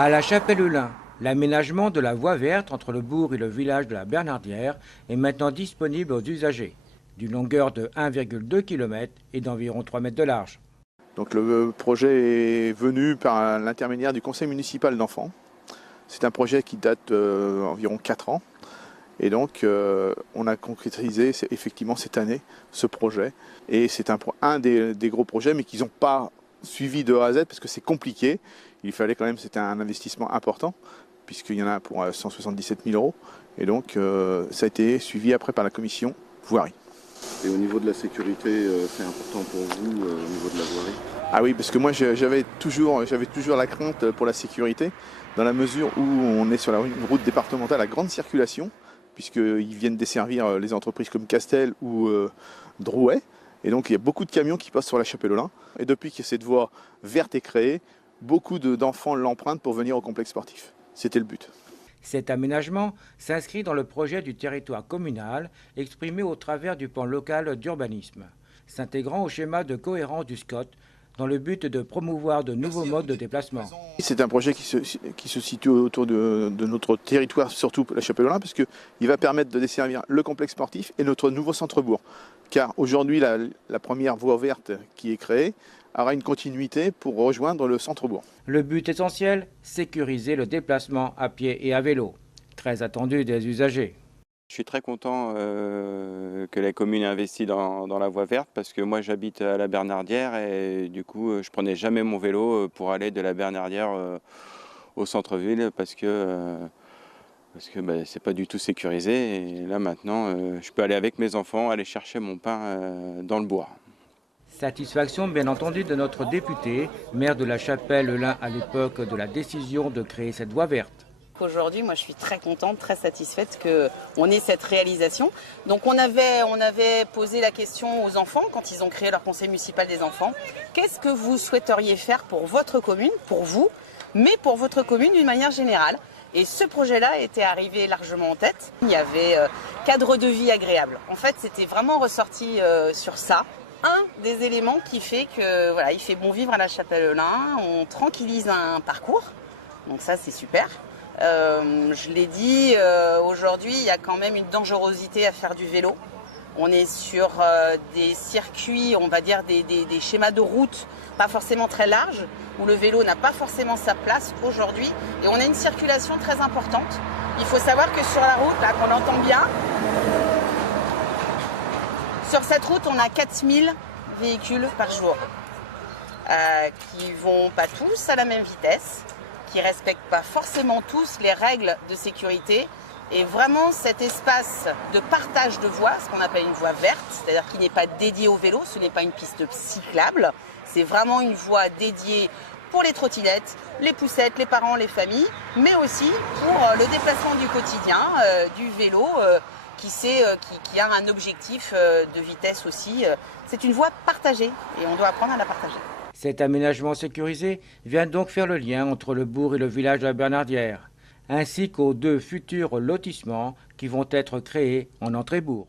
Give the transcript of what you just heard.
À la Chapelle-Lin, l'aménagement de la voie verte entre le bourg et le village de la Bernardière est maintenant disponible aux usagers, d'une longueur de 1,2 km et d'environ 3 mètres de large. Donc le projet est venu par l'intermédiaire du conseil municipal d'enfants. C'est un projet qui date environ 4 ans. Et donc on a concrétisé effectivement cette année ce projet. Et c'est un des gros projets, mais qu'ils n'ont pas suivi de A à Z parce que c'est compliqué. Il fallait quand même, c'était un investissement important, puisqu'il y en a pour 177 000 euros. Et donc ça a été suivi après par la commission voirie. Et au niveau de la sécurité, c'est important pour vous au niveau de la voirie? Ah oui, parce que moi j'avais toujours la crainte pour la sécurité, dans la mesure où on est sur une route départementale à grande circulation, puisqu'ils viennent desservir les entreprises comme Castel ou Drouet. Et donc il y a beaucoup de camions qui passent sur la Chapelle-Lin. Et depuis que cette voie verte est créée, beaucoup d'enfants l'empruntent pour venir au complexe sportif. C'était le but. Cet aménagement s'inscrit dans le projet du territoire communal exprimé au travers du plan local d'urbanisme, s'intégrant au schéma de cohérence du SCOT dans le but de promouvoir de nouveaux modes de déplacement. C'est un projet qui se situe autour de notre territoire, surtout la Chapelle-Lin, parce qu'il va permettre de desservir le complexe sportif et notre nouveau centre-bourg. Car aujourd'hui, la première voie verte qui est créée aura une continuité pour rejoindre le centre-bourg. Le but essentiel, sécuriser le déplacement à pied et à vélo, très attendu des usagers. Je suis très content que la commune ait investi dans la voie verte parce que moi j'habite à la Bernardière et du coup je prenais jamais mon vélo pour aller de la Bernardière au centre-ville parce que c'est pas du tout sécurisé et là maintenant je peux aller avec mes enfants aller chercher mon pain dans le bois. Satisfaction bien entendu de notre député, maire de la Chapelle-Lin à l'époque de la décision de créer cette voie verte. Aujourd'hui, moi je suis très contente, très satisfaite qu'on ait cette réalisation. Donc on avait posé la question aux enfants quand ils ont créé leur conseil municipal des enfants. Qu'est-ce que vous souhaiteriez faire pour votre commune, pour vous, mais pour votre commune d'une manière générale? Et ce projet-là était arrivé largement en tête. Il y avait cadre de vie agréable. En fait, c'était vraiment ressorti sur ça. Un des éléments qui fait que voilà, il fait bon vivre à la Chapelle-Lin, on tranquillise un parcours. Donc ça c'est super. Je l'ai dit, aujourd'hui, il y a quand même une dangerosité à faire du vélo. On est sur des circuits, on va dire des schémas de route pas forcément très larges, où le vélo n'a pas forcément sa place aujourd'hui. Et on a une circulation très importante. Il faut savoir que sur la route, là, qu'on entend bien, sur cette route, on a 4000 véhicules par jour, qui vont pas tous à la même vitesse, qui ne respectent pas forcément tous les règles de sécurité. Et vraiment cet espace de partage de voies, ce qu'on appelle une voie verte, c'est-à-dire qui n'est pas dédiée au vélo, ce n'est pas une piste cyclable, c'est vraiment une voie dédiée pour les trottinettes, les poussettes, les parents, les familles, mais aussi pour le déplacement du quotidien, du vélo, qui a un objectif de vitesse aussi. C'est une voie partagée et on doit apprendre à la partager. Cet aménagement sécurisé vient donc faire le lien entre le bourg et le village de la Bernardière, ainsi qu'aux 2 futurs lotissements qui vont être créés en entrée-bourg.